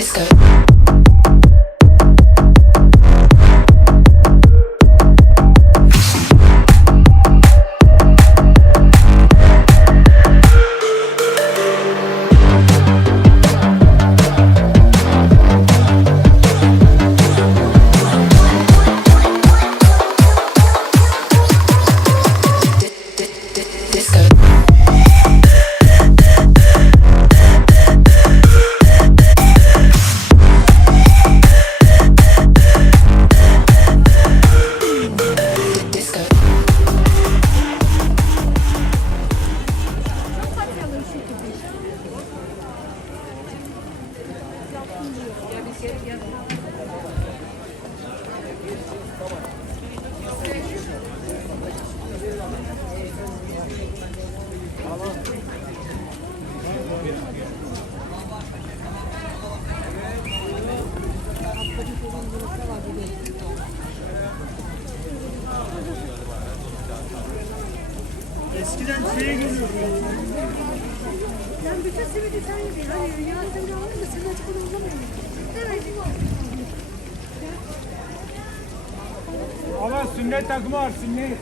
Disco. Disco. Disco. Eskiden şeye geliyordu. Ben bütün simidi sen yedin. Hani yardım alır mı? Sen açık onu uzamayın. Evet. Ama sünnet takımı var sünnet.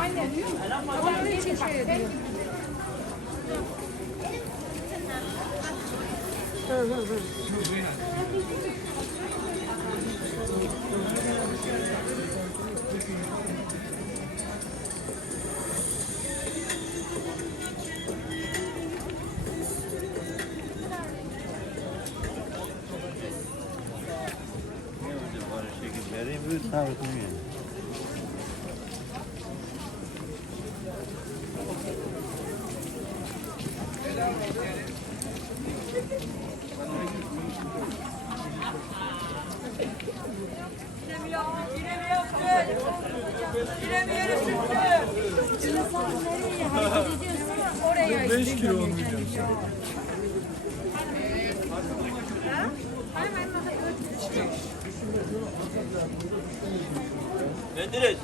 Aynen. Onun için şey ediyor. İnsan nereye hareket ediyorsa oraya 5 kilo olmuyor. Mendiriz.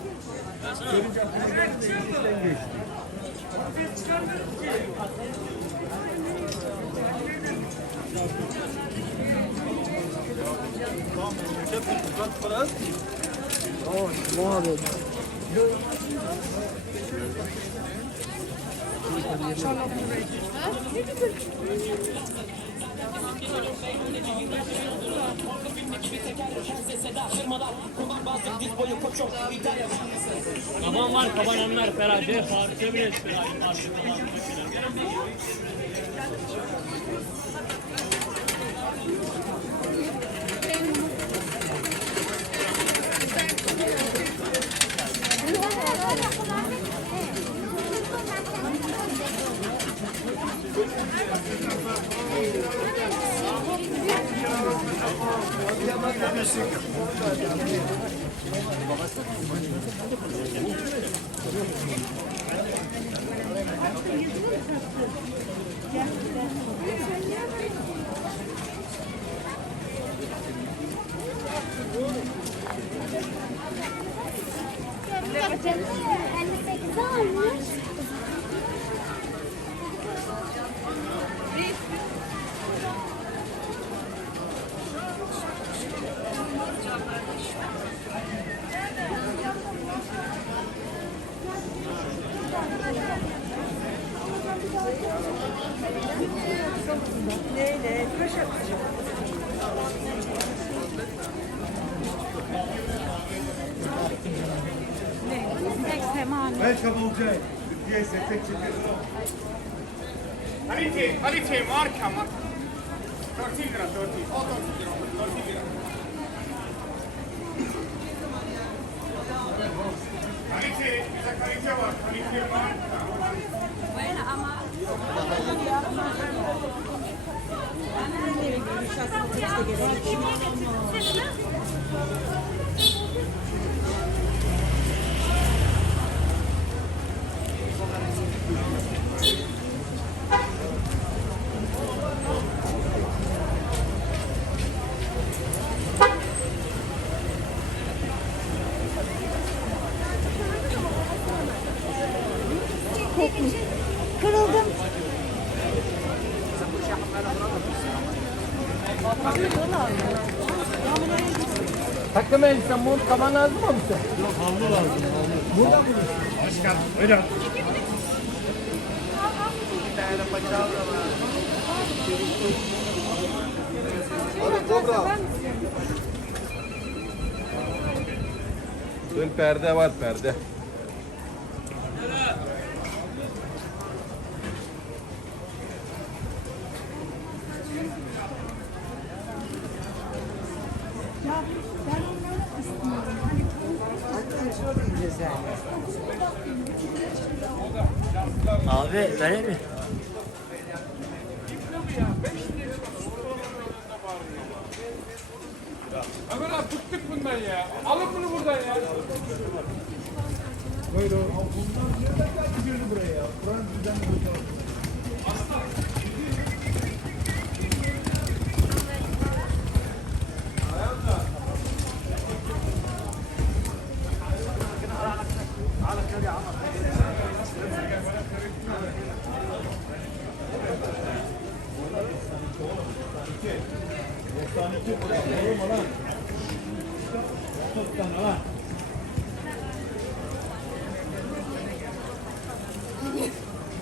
Kaban var, kabananlar ferace, parça bile Neyle? Kaşak. Welcome Olcay. Yes, Quality, marca, marca. 30 lira, 30. O 30 lira, 30 lira. Quality, bize kalite var. Kalite marka. Kırıldım. Takım elbise, mont, kaban lazım mı bize? Yok, havlu lazım. Havlu. Burada mı? Başkan. Buyurun. Ön perde var, perde. Abi vereyim mi? Ömer abi bıktık bundan ya. Alın bunu buradan ya. Buyurun. Bundan nereden geldi buraya ya? Buranın düzenli hocam.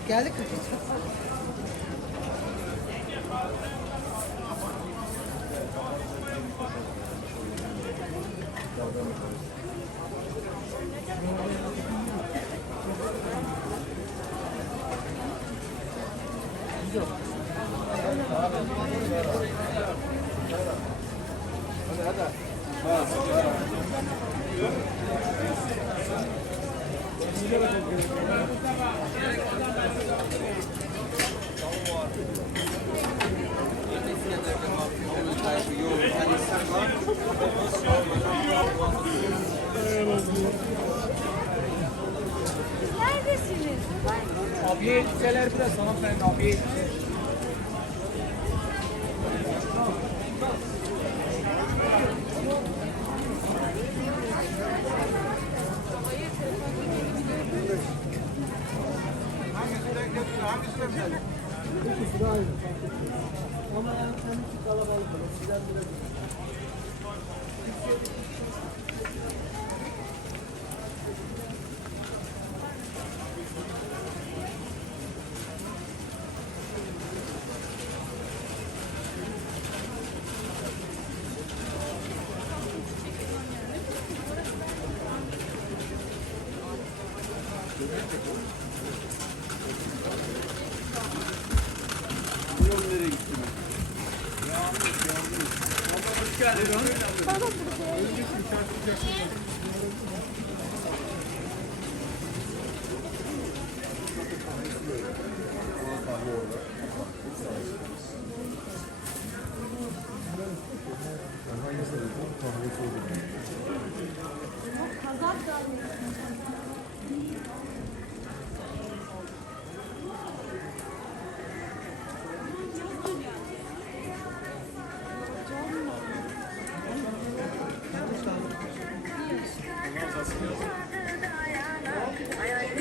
Geldik mi? Neredesiniz? Abiye elbiseler biraz hanımefendi, abiye elbise.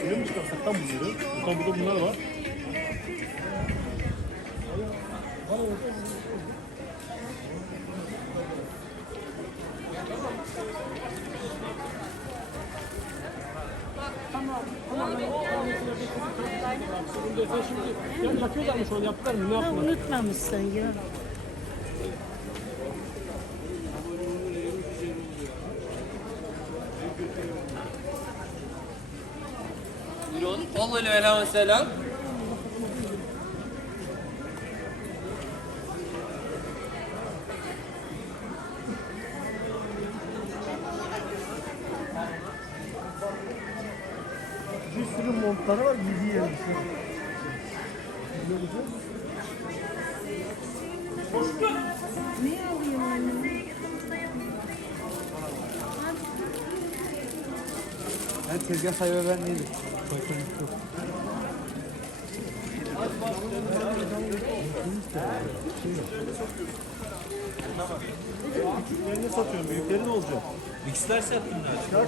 Buraya mı çıkarsak tam bunları? Tam burada bunlar var. Sen şimdi yapıyorlar mı şu an yaptılar mı? Ne yaptılar? Unutmamışsın ya. Buyurun. Vallahi öyle mesela. Bir sürü montları var, giydiği elbise. Ne alayım anne? Ben tezgah sahibi ben değilim. Küçüklerini satıyorum, büyükleri ne olacak? İsterse yaptım ben.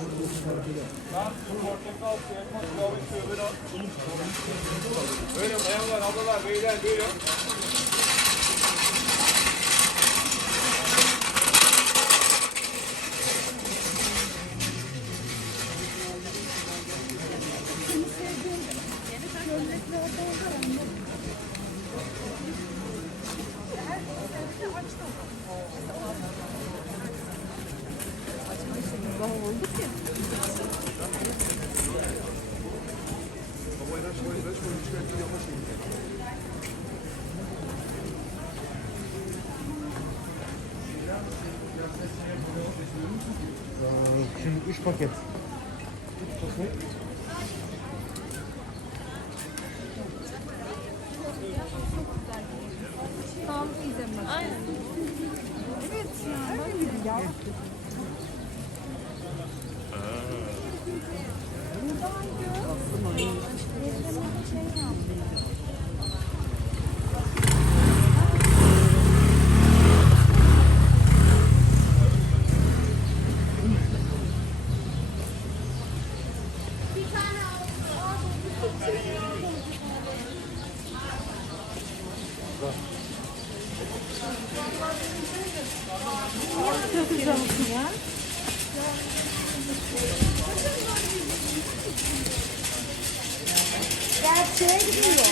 Öyle bayanlar, ablalar, beyler buyurun. Şimdi 3 paket. Çok güzelsin ya. Gerçeğe gidiyor.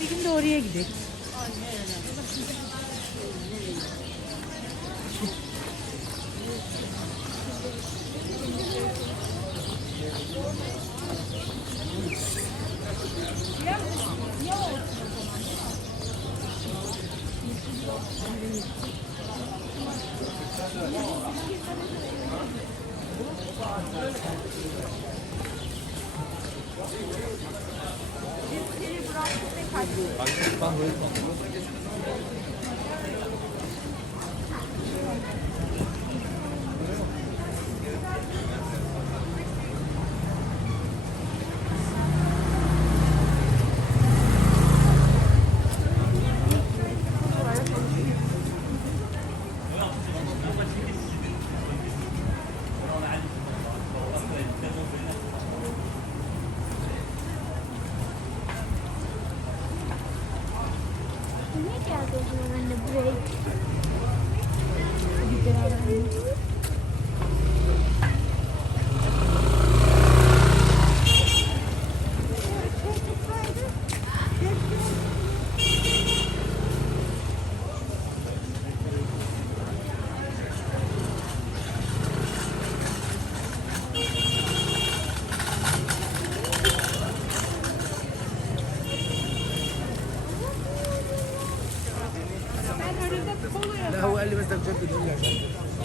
Bir gün de oraya gidelim. Niye geldi o zaman anne buraya?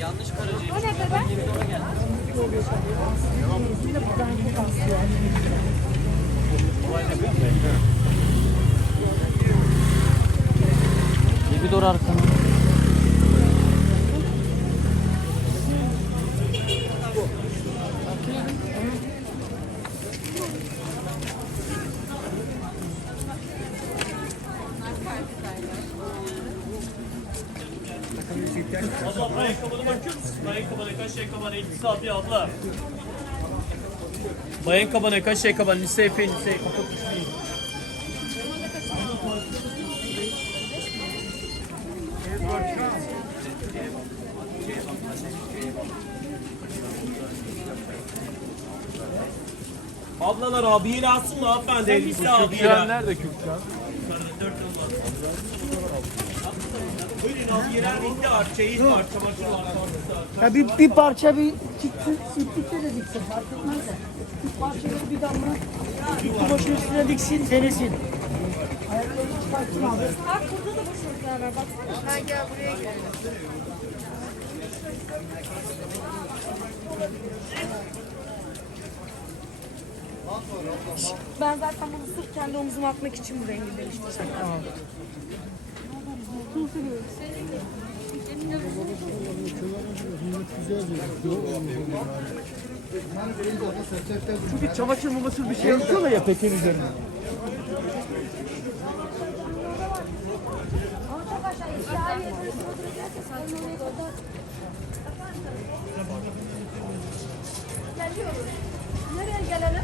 Yanlış karıcıyım. O ne kadar? Bir dur arkana. Abla ayakkabına bakıyor musun? Ayakkabına kaç şey kaban elbise abi abla. Bayan kabana kaç şey kaban lise epey lise kapı düşmeyin. Ablalar abi yine alsın mı hanımefendi elbise abi Kürkçen nerede Kürkçen? Buyurun abi yerel bitti artık çeyiz var çamaşır var. Ya bir parça bir çıksın, siptikte de diksin. Fark etmez de. Bir parçayı bir damla bir kumaşın üstüne diksin, denesin. Ayaklarını çıkartsın abi. Bak burada da boşluklar var. Baksana. Ha gel buraya gel. Ben zaten bunu sırf kendi omzuma atmak için bu rengi demiştim. Tamam. Çünkü çamaşır mamasır bir şey yapıyorlar ya peteğin üzerine. Geliyoruz. Nereye gelelim?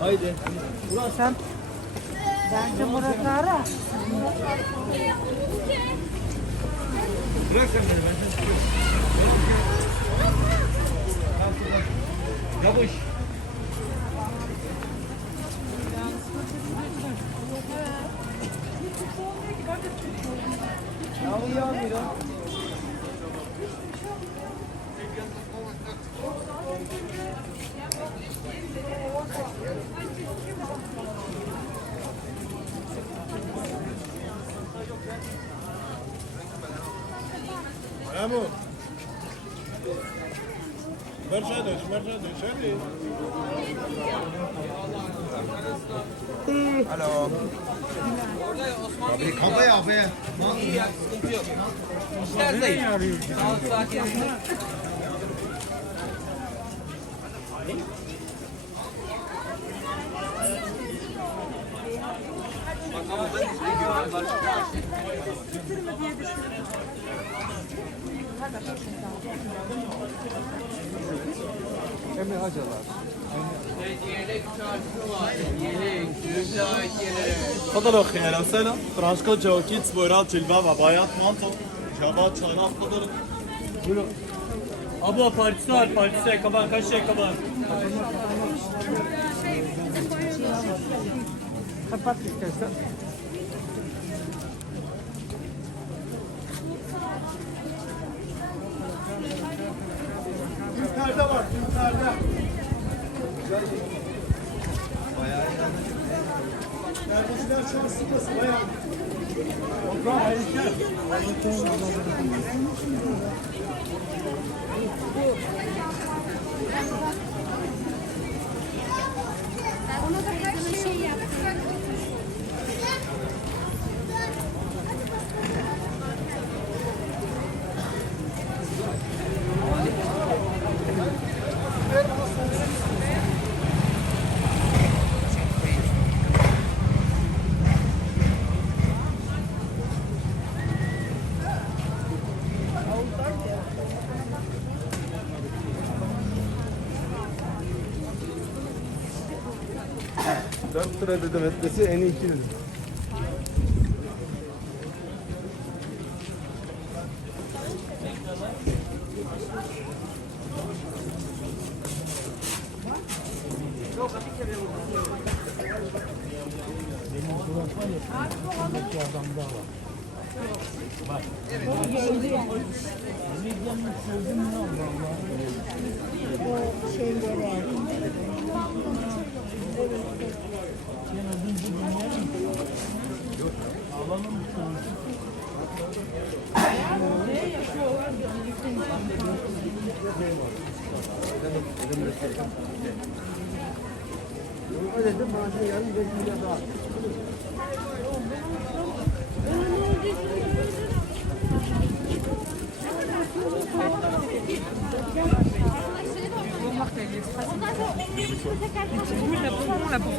Haydi. Bence Murat'ı ara. Bırak sen beni ben seni tutuyorum. Yavaş. Mahmut. Mercedes, hadi. Alo. Abi kafaya abi. İyi ya sıkıntı yok. İşlerdeyim. Sağ ol sakin. Emre Acalar. تفضلوا اخي اهلا وسهلا فرانشكو جواكيت سبويرات جلباب عبايات مانتو جابات شغلات تفضلوا Abla partisi var partisi kaban kaç şey kaban. Kapat istersen. Perde var, perde. Perdeciler şu an sıkmasın bayağı. Ona da her şey yaptım. 4 lira dedim, etlesi en iyi 2 dedim.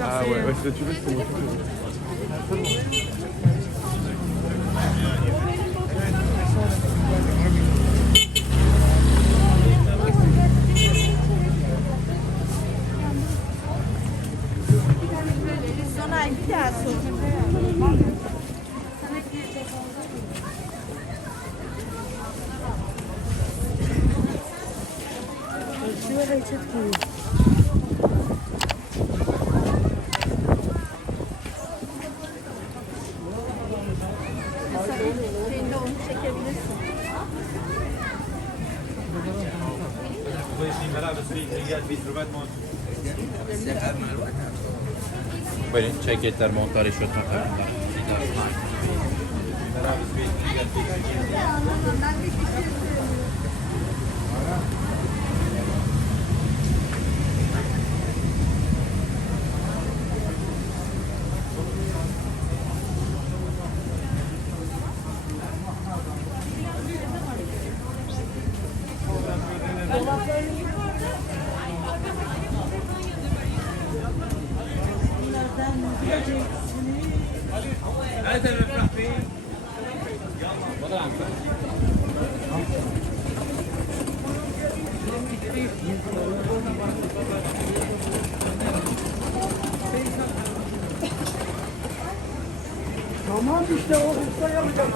Ah ouais, si tu veux, c'est moi. Buyurun, ceketler, montlar, eşofmanlar. Tamam işte o usta yapacak.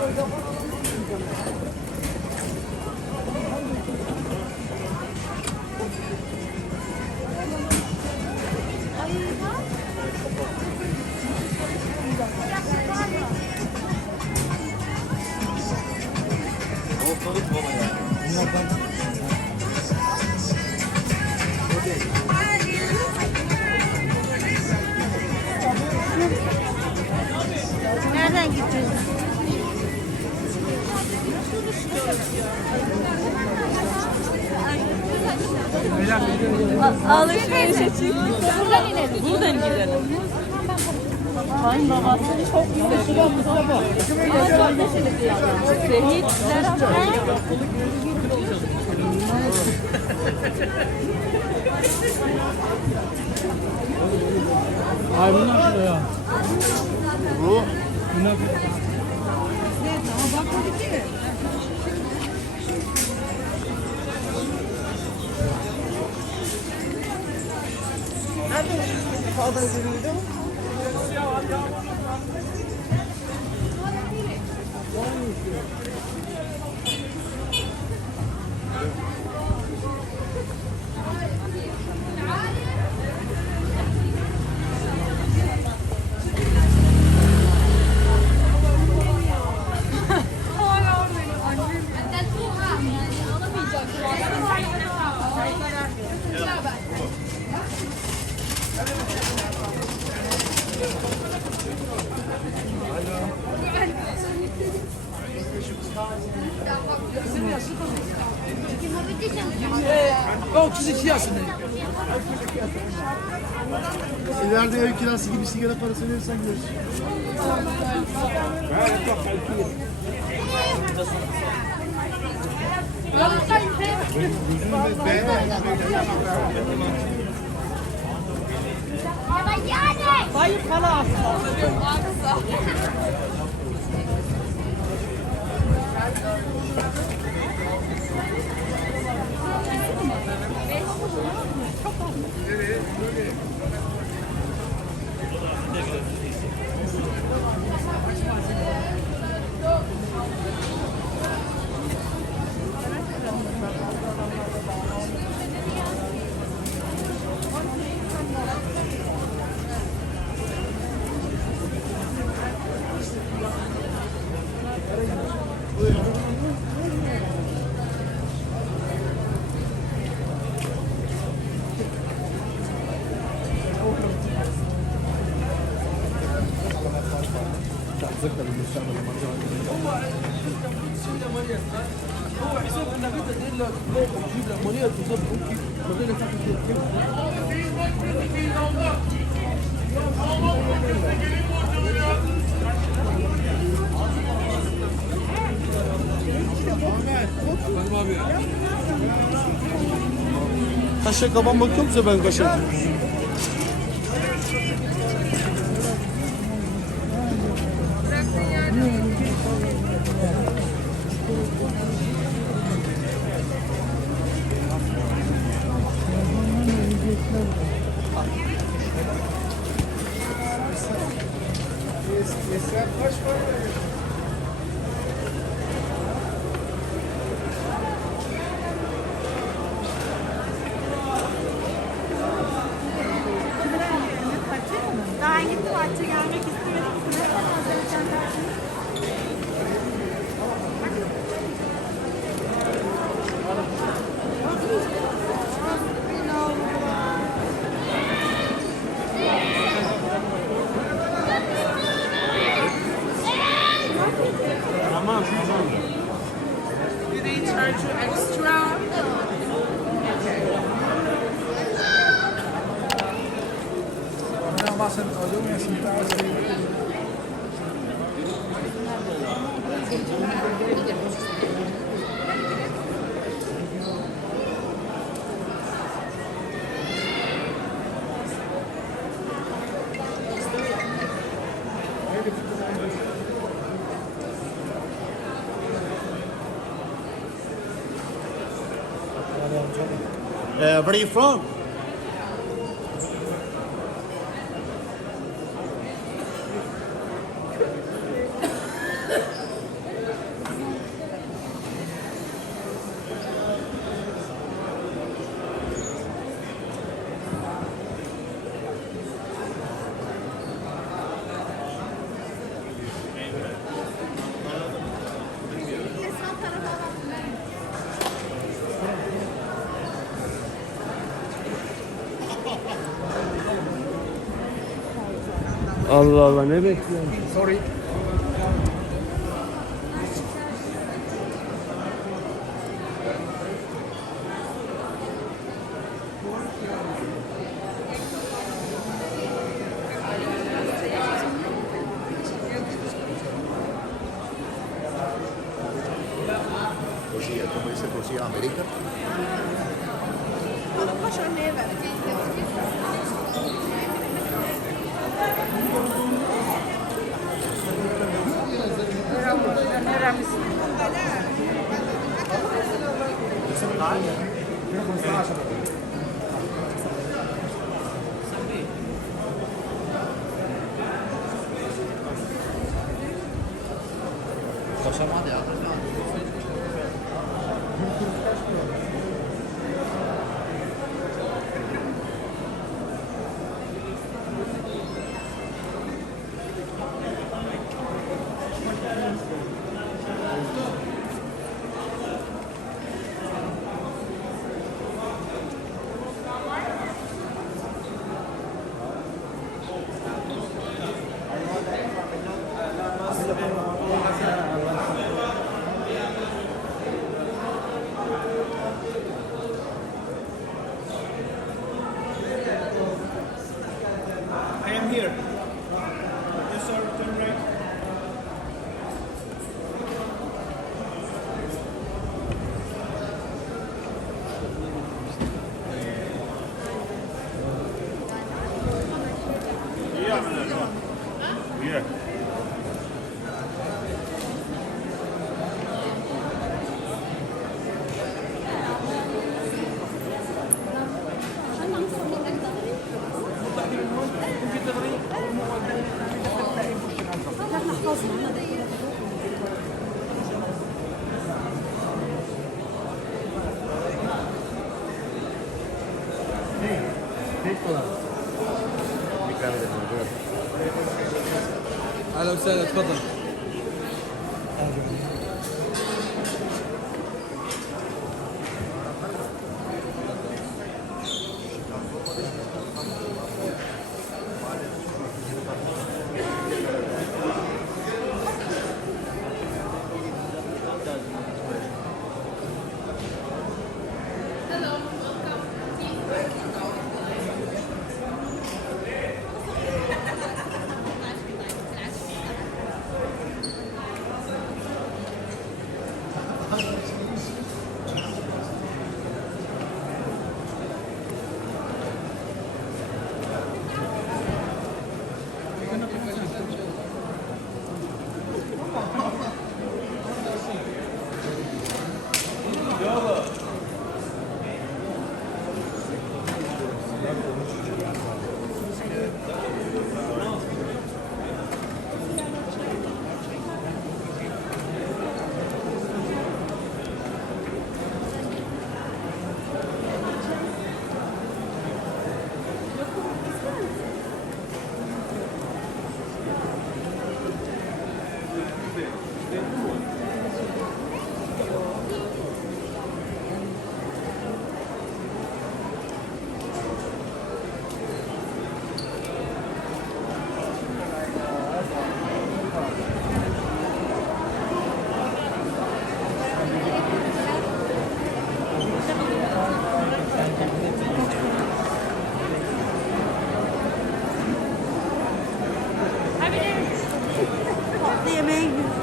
Nereden gideceğiz? Alışverişe çıktık. Buradan inelim. Buradan gidelim. Kayınbabası çok güzel. Ama çok neşeli bir adam. Seyitler ama. Ay bunlar şurada ya. Bu. Bunlar o 32 yaşındayım. İleride ev kirası gibi sigara parası verirsen görürsün. Hayır hala Kaşe kaban bakıyor musun ben kaşe? Daha gittim bahçe gelmek istemedim. Ne kadar seveceğim. Do they charge you extra? Where are you from? Allah Allah ne bekliyorsun? Sorry. ¿Cómo dice Cosilla América? I am here. Yes, sir. Turn right. Yeah. اهلا وسهلا تفضل. yemeğe gidiyoruz.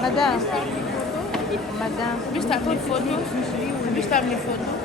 Madame. Madame. Sabes estar telefone? Sabes estar telefone?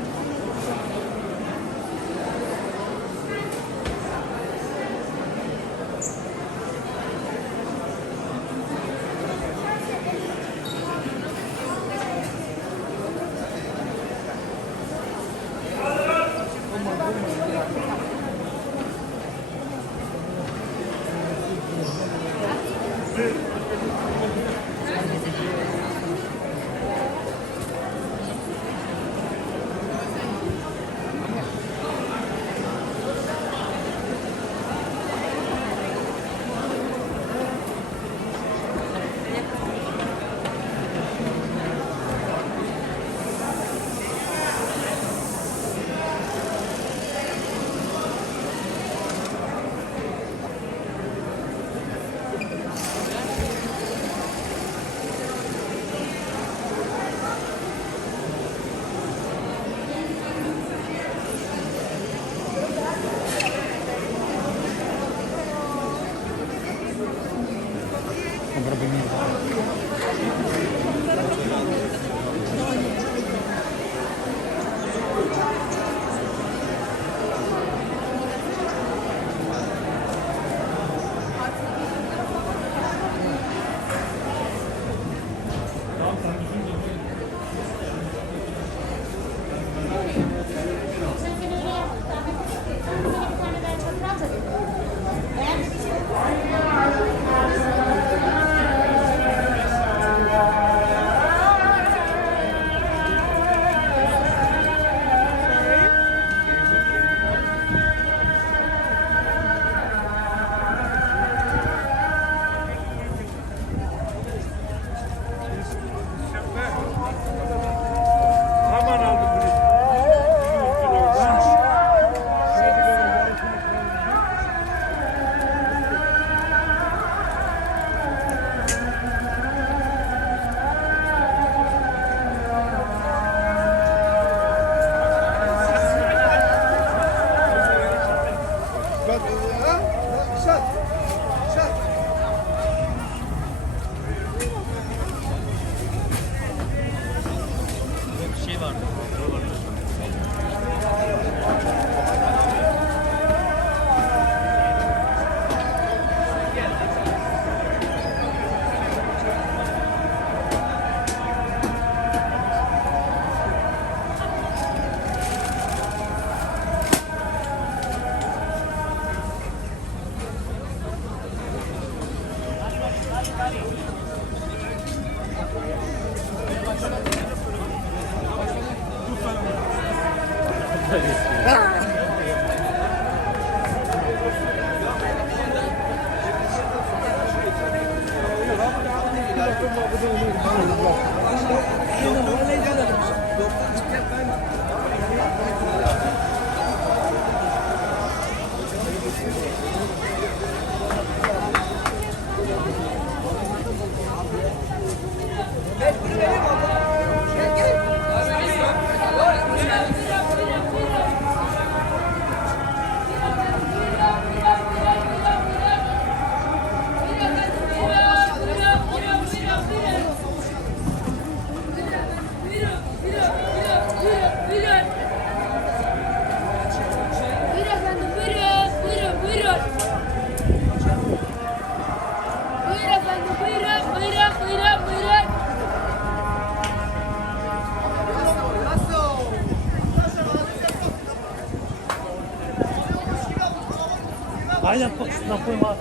Aynen şuna koyma.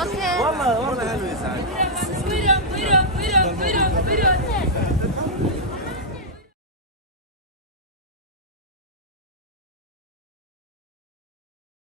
اوكي والله حلو يا سعد